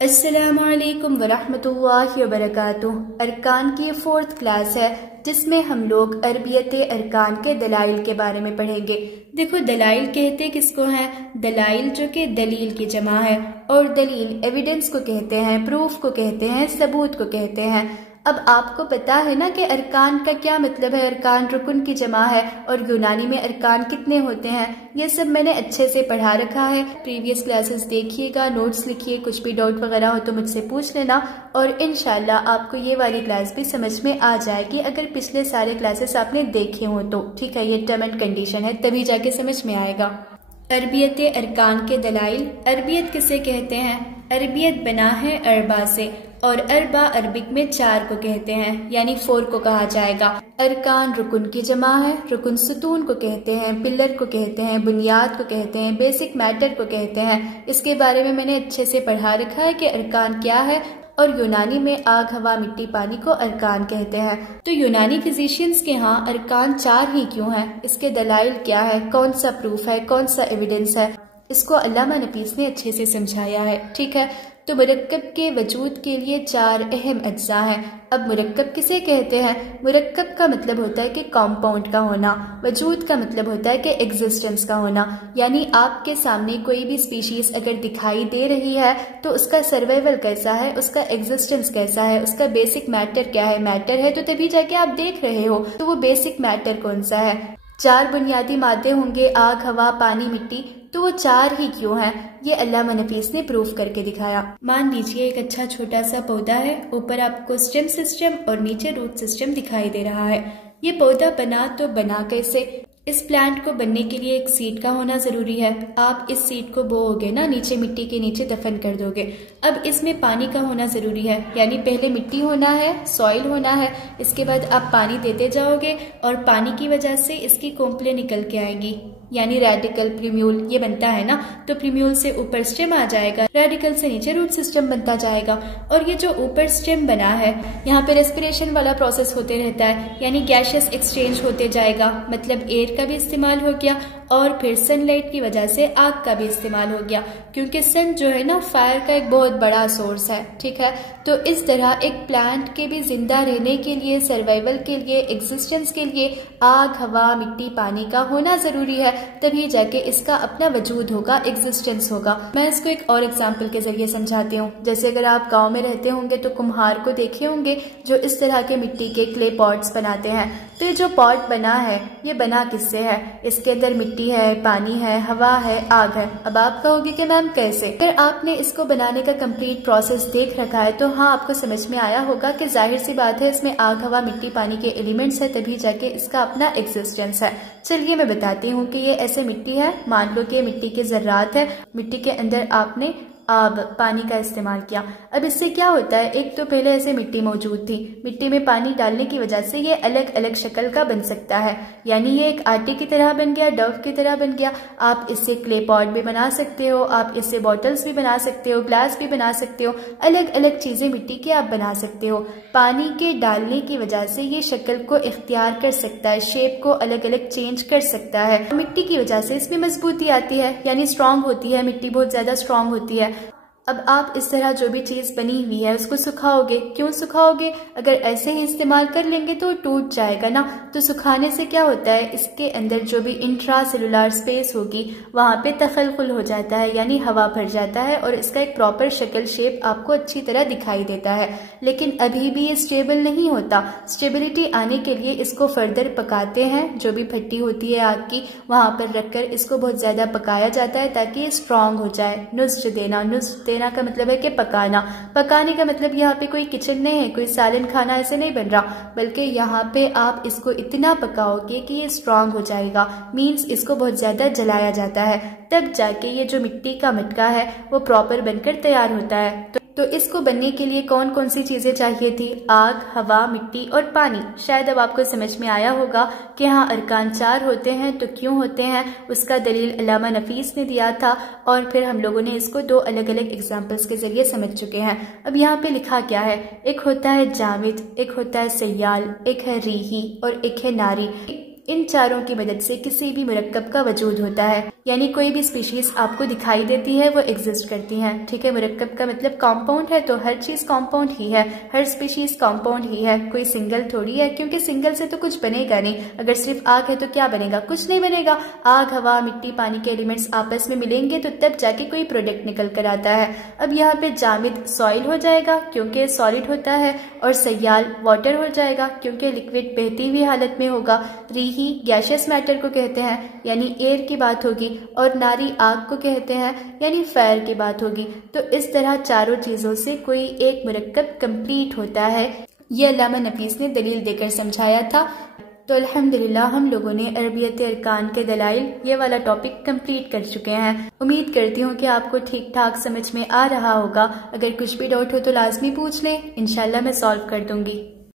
अस्सलामुअलैकुम वरहमतुल्लाहि वबरकातुह। अरकान की 4th क्लास है जिसमें हम लोग अरबियत अरकान के दलाइल के बारे में पढ़ेंगे। देखो, दलाइल कहते किसको हैं? दलाइल जो कि दलील की जमा है, और दलील एविडेंस को कहते हैं, प्रूफ को कहते हैं, सबूत को कहते हैं। अब आपको पता है ना कि अरकान का क्या मतलब है। अरकान रुकन की जमा है, और यूनानी में अरकान कितने होते हैं ये सब मैंने अच्छे से पढ़ा रखा है। प्रीवियस क्लासेस देखिएगा, नोट्स लिखिए, कुछ भी डाउट वगैरह हो तो मुझसे पूछ लेना, और इंशाल्लाह आपको ये वाली क्लास भी समझ में आ जाएगी अगर पिछले सारे क्लासेस आपने देखे हो तो। ठीक है, ये टर्म एंड कंडीशन है, तभी जाके समझ में आएगा। अरबियत अरकान के दलाइल। अरबियत किसे कहते हैं? अरबियत बना है अरबा से, और अरबा अरबिक में 4 को कहते हैं, यानी 4 को कहा जाएगा। अरकान रुकन की जमा है। रुकन सुतून को कहते हैं, पिलर को कहते हैं, बुनियाद को कहते हैं, बेसिक मैटर को कहते हैं। इसके बारे में मैंने अच्छे से पढ़ा रखा है कि अरकान क्या है, और यूनानी में आग, हवा, मिट्टी, पानी को अरकान कहते हैं। तो यूनानी फिजिशियंस के यहाँ अरकान 4 ही क्यों है? इसके दलाइल क्या है? कौन सा प्रूफ है? कौन सा एविडेंस है? इसको अल्लामा नफीस ने अच्छे से समझाया है। ठीक है, तो मुरक्कब के वजूद के लिए 4 अहम अज्जा हैं। अब मुरक्कब किसे कहते हैं? मुरक्कब का मतलब होता है कि कंपाउंड का होना। वजूद का मतलब होता है कि एग्जिस्टेंस का होना, यानी आपके सामने कोई भी स्पीशीज अगर दिखाई दे रही है तो उसका सर्वाइवल कैसा है, उसका एग्जिस्टेंस कैसा है, उसका बेसिक मैटर क्या है। मैटर है तो तभी जाके आप देख रहे हो, तो वो बेसिक मैटर कौन सा है। 4 बुनियादी मादे होंगे, आग, हवा, पानी, मिट्टी। तो वो 4 ही क्यों हैं? ये अल्लामा नफीस ने प्रूफ करके दिखाया। मान लीजिए एक अच्छा छोटा सा पौधा है, ऊपर आपको स्टेम सिस्टम और नीचे रूट सिस्टम दिखाई दे रहा है। ये पौधा बना तो बना कैसे? इस प्लांट को बनने के लिए एक सीड का होना जरूरी है। आप इस सीड को बोओगे ना, नीचे मिट्टी के नीचे दफन कर दोगे। अब इसमें पानी का होना जरूरी है, यानी पहले मिट्टी होना है, सॉइल होना है, इसके बाद आप पानी देते जाओगे, और पानी की वजह से इसकी कोंपलें निकल के आएंगी, यानी रेडिकल, प्रीम्यूल ये बनता है ना। तो प्रीम्यूल से ऊपर स्टेम आ जाएगा, रेडिकल से नीचे रूट सिस्टम बनता जाएगा। और ये जो ऊपर स्टेम बना है, यहाँ पे रेस्पिरेशन वाला प्रोसेस होते रहता है, यानी गैशियस एक्सचेंज होते जाएगा, मतलब एयर का भी इस्तेमाल हो गया, और फिर सनलाइट की वजह से आग का भी इस्तेमाल हो गया, क्योंकि सन जो है ना फायर का एक बहुत बड़ा सोर्स है। ठीक है, तो इस तरह एक प्लांट के भी जिंदा रहने के लिए, सर्वाइवल के लिए, एग्जिस्टेंस के लिए आग, हवा, मिट्टी, पानी का होना जरूरी है, तभी जाके इसका अपना वजूद होगा, एग्जिस्टेंस होगा। मैं इसको एक और एग्जाम्पल के जरिए समझाती हूँ। जैसे अगर आप गाँव में रहते होंगे तो कुम्हार को देखे होंगे जो इस तरह के मिट्टी के क्ले पॉट्स बनाते हैं। तो ये जो पॉट बना है, ये बना किससे है? इसके अंदर मिट्टी है, पानी है, हवा है, आग है। अब आप कहोगे कि मैम कैसे? अगर आपने इसको बनाने का कंप्लीट प्रोसेस देख रखा है तो हाँ, आपको समझ में आया होगा कि जाहिर सी बात है इसमें आग, हवा, मिट्टी, पानी के एलिमेंट्स है, तभी जाके इसका अपना एग्जिस्टेंस है। चलिए मैं बताती हूँ कि ये ऐसे मिट्टी है। मान लो कि मिट्टी के जर्रात है, मिट्टी के अंदर आपने आब, पानी का इस्तेमाल किया। अब इससे क्या होता है? एक तो पहले ऐसे मिट्टी मौजूद थी, मिट्टी में पानी डालने की वजह से ये अलग अलग शक्ल का बन सकता है, यानी ये एक आटे की तरह बन गया, डव की तरह बन गया। आप इससे क्ले पॉट भी बना सकते हो, आप इससे बॉटल्स भी बना सकते हो, ग्लास भी बना सकते हो, अलग अलग चीजें मिट्टी के आप बना सकते हो। पानी के डालने की वजह से ये शक्ल को इख्तियार कर सकता है, शेप को अलग अलग चेंज कर सकता है। मिट्टी की वजह से इसमें मजबूती आती है, यानी स्ट्रांग होती है, मिट्टी बहुत ज्यादा स्ट्रांग होती है। अब आप इस तरह जो भी चीज बनी हुई है उसको सुखाओगे। क्यों सुखाओगे? अगर ऐसे ही इस्तेमाल कर लेंगे तो टूट जाएगा ना। तो सुखाने से क्या होता है? इसके अंदर जो भी इंट्रा सेलुलर स्पेस होगी वहां पे तखलखुल हो जाता है, यानी हवा भर जाता है, और इसका एक प्रॉपर शक्ल, शेप आपको अच्छी तरह दिखाई देता है। लेकिन अभी भी ये स्टेबल नहीं होता। स्टेबिलिटी आने के लिए इसको फर्दर पकाते हैं, जो भी भट्टी होती है आग की वहां पर रखकर इसको बहुत ज्यादा पकाया जाता है ताकि ये स्ट्रांग हो जाए। नुस्ख देना का मतलब है कि पकाना। पकाने का मतलब यहाँ पे कोई किचन नहीं है, कोई सालन खाना ऐसे नहीं बन रहा, बल्कि यहाँ पे आप इसको इतना पकाओगे कि ये स्ट्रांग हो जाएगा। मींस इसको बहुत ज्यादा जलाया जाता है, तब जाके ये जो मिट्टी का मटका है वो प्रॉपर बनकर तैयार होता है। तो इसको बनने के लिए कौन कौन सी चीजें चाहिए थी? आग, हवा, मिट्टी और पानी। शायद अब आपको समझ में आया होगा कि हाँ, अरकान 4 होते हैं, तो क्यों होते हैं उसका दलील अल्लामा नफीस ने दिया था, और फिर हम लोगों ने इसको 2 अलग अलग एग्जाम्पल्स के जरिए समझ चुके हैं। अब यहाँ पे लिखा क्या है? एक होता है जामिद, एक होता है सयाल, एक है रीही और एक है नारी। इन चारों की मदद से किसी भी मुरक्कब का वजूद होता है। यानी कोई भी स्पीशीज आपको दिखाई देती है वो एग्जिस्ट करती हैं। ठीक है, मुरक्कब का मतलब कंपाउंड है, तो हर चीज कंपाउंड ही है, हर स्पीशीज कंपाउंड ही है, कोई सिंगल थोड़ी है, क्योंकि सिंगल से तो कुछ बनेगा नहीं। अगर सिर्फ आग है तो क्या बनेगा, कुछ नहीं बनेगा। आग, हवा, मिट्टी, पानी के एलिमेंट्स आपस में मिलेंगे तो तब जाके कोई प्रोडक्ट निकल कर आता है। अब यहाँ पे जामिद सॉइल हो जाएगा क्योंकि सॉलिड होता है, और सयाल वाटर हो जाएगा क्योंकि लिक्विड बहती हुई हालत में होगा। रीही गैशियस मैटर को कहते हैं, यानी एयर की बात होगी, और नारी आग को कहते हैं, यानी फायर की बात होगी। तो इस तरह चारों चीजों से कोई एक मुरक्कब कंप्लीट होता है। ये अल्लामा नफीस ने दलील देकर समझाया था। तो अल्हम्दुलिल्लाह हम लोगों ने अरबियत अरकान के दलाइल ये वाला टॉपिक कंप्लीट कर चुके हैं। उम्मीद करती हूँ कि आपको ठीक ठाक समझ में आ रहा होगा। अगर कुछ भी डाउट हो तो लाजमी पूछ लें, इंशाल्लाह मैं सॉल्व कर दूंगी।